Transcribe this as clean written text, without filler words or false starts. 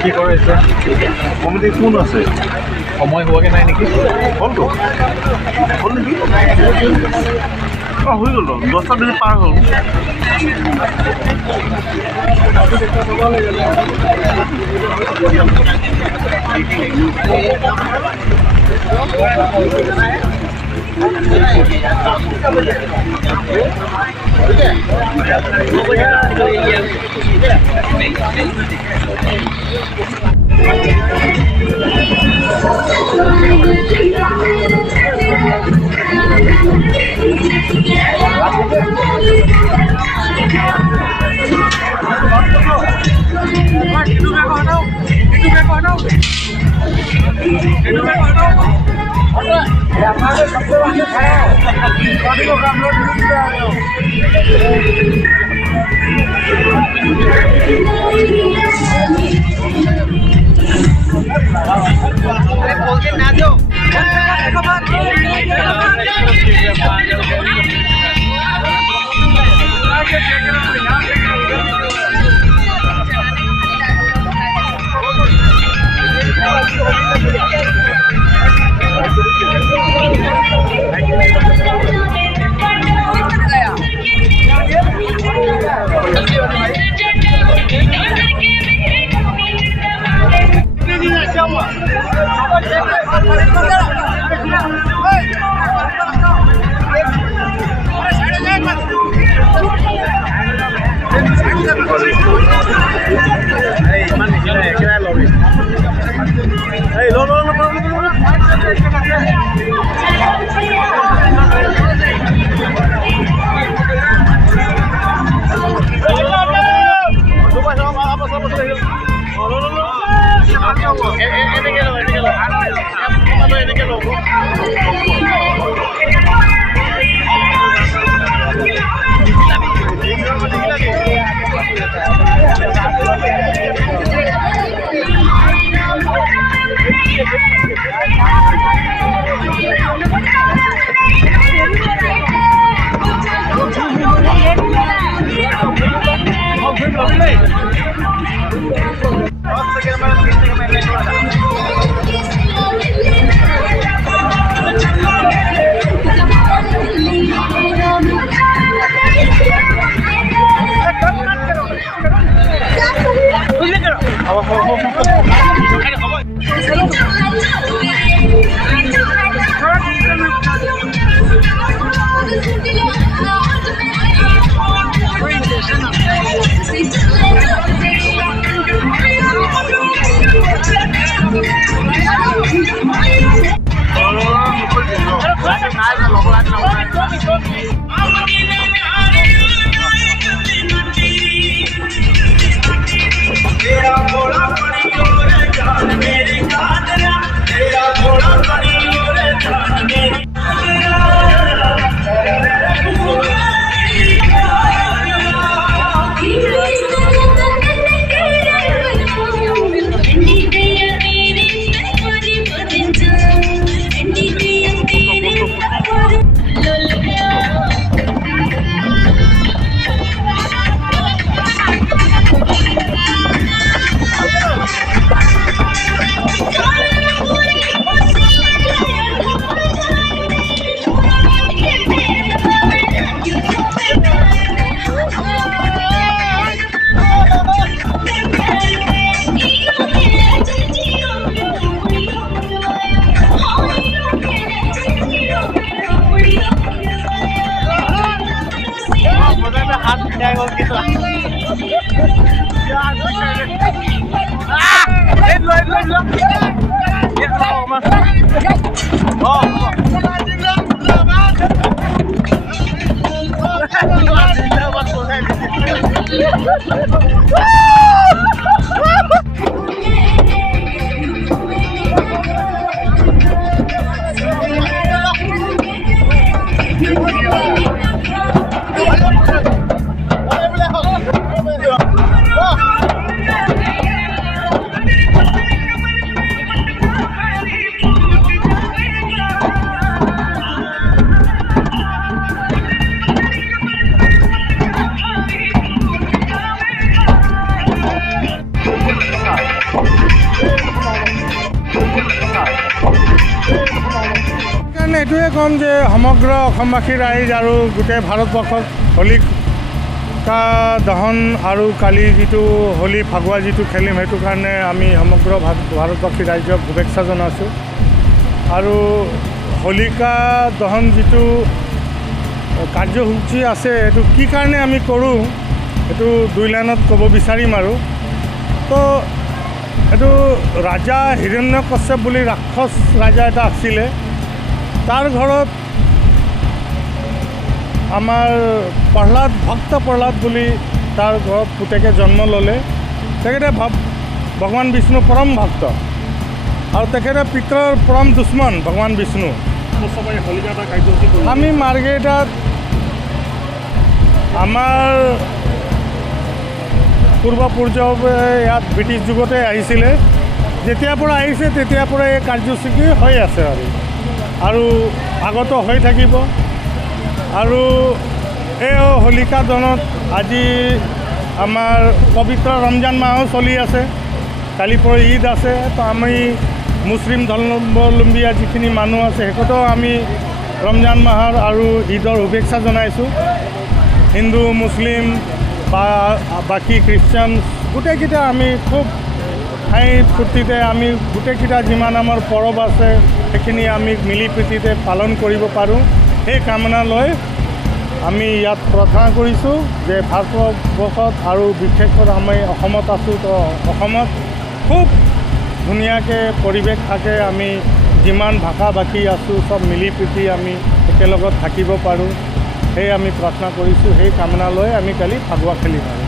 কি কৰে এতিয়া কমিটি কোন আছে সময় হোৱাকৈ নাই নেকি হ'লতো হ'ল নেকি অঁ হৈ গ'ল 10টা মিনিট পাৰ হ'ল এইটোৱে ক'ম যে সমগ্ৰ অসমবাসী ৰাইজ আৰু গোটেই ভাৰতবৰ্ষত হোলিকা দহন আৰু কালি যিটো হোলী ফাকুৱা যিটো খেলিম সেইটো কাৰণে আমি সমগ্ৰ ভাৰতবাসী ৰাইজক শুভেচ্ছা জনাইছোঁ। আৰু হোলিকা দহন যিটো কাৰ্যসূচী আছে সেইটো কি কাৰণে আমি কৰোঁ সেইটো 2 লাইনত ক'ব বিচাৰিম। আৰু তো এইটো ৰাজা হিৰণ্যকশ্যপ বুলি ৰাক্ষস ৰাজা এটা আছিলে। তাৰ ঘৰত আমাৰ ভক্ত প্ৰহ্লাদ বুলি তাৰ ঘৰত পুতেকে জন্ম ল'লে। তেখেতে ভগৱান বিষ্ণু পৰম ভক্ত আৰু তেখেতে পিতৰৰ পৰম দুশ্মন ভগৱান বিষ্ণু। আমি মাৰ্ঘেৰিটাত আমাৰ পূৰ্বপুৰুষে ইয়াত ব্ৰিটিছ যুগতে আহিছিলে। যেতিয়াৰ পৰা আহিছে তেতিয়াৰ পৰা এই কাৰ্যসূচী হৈ আছে আৰু আগতো হৈ থাকিব। আৰু এই হোলিকা দহনত আজি আমাৰ পবিত্ৰ ৰমজান মাহো চলি আছে। কালি পৰহি ঈদ আছে। তো আমি মুছলিম ধৰ্মাৱলম্বী যিখিনি মানুহ আছে সেইটোতো আমি ৰমজান মাহৰ আৰু ঈদৰ শুভেচ্ছা জনাইছোঁ। হিন্দু মুছলিম বা বাকী খ্ৰীষ্টান গোটেইকেইটা আমি খুব হাঁহি ফূৰ্তিতে আমি গোটেইকেইটা যিমান আমাৰ পৰৱ আছে সেইখিনি আমি মিলি প্ৰীতিতে পালন কৰিব পাৰোঁ। সেই কামনা লৈ আমি ইয়াত প্ৰাৰ্থনা কৰিছোঁ যে ভাৰতবৰ্ষত আৰু বিশেষকৈ আমি অসমত আছোঁ। তো অসমত খুব ধুনীয়াকৈ পৰিৱেশ থাকে। আমি যিমান ভাষা ভাষী আছোঁ চব মিলি প্ৰীতি আমি একেলগত থাকিব পাৰোঁ। সেই আমি প্ৰাৰ্থনা কৰিছোঁ। সেই কামনা লৈ আমি কালি ফাকুৱা খেলিম আৰু